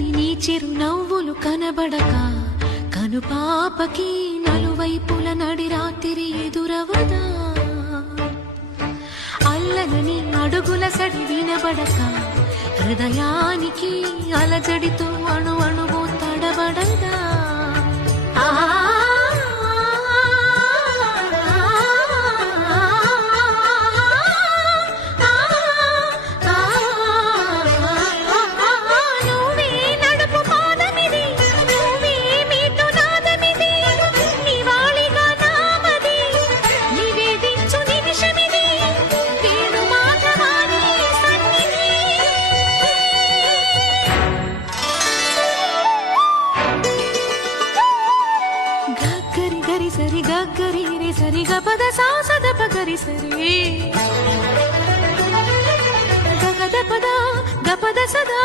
చల్లని నీ చిరునవ్వులు కనబడక కనుపాపకి నలువైపుల నడి రాత్రి ఎదురవదా అల్లనని అడుగుల సడి వినబడక హృదయానికి అలజడితో అణు అణువు తడబడదా సరి గరి రే సరి గపద సాసద పగరి సరి గగద పద గపద సదా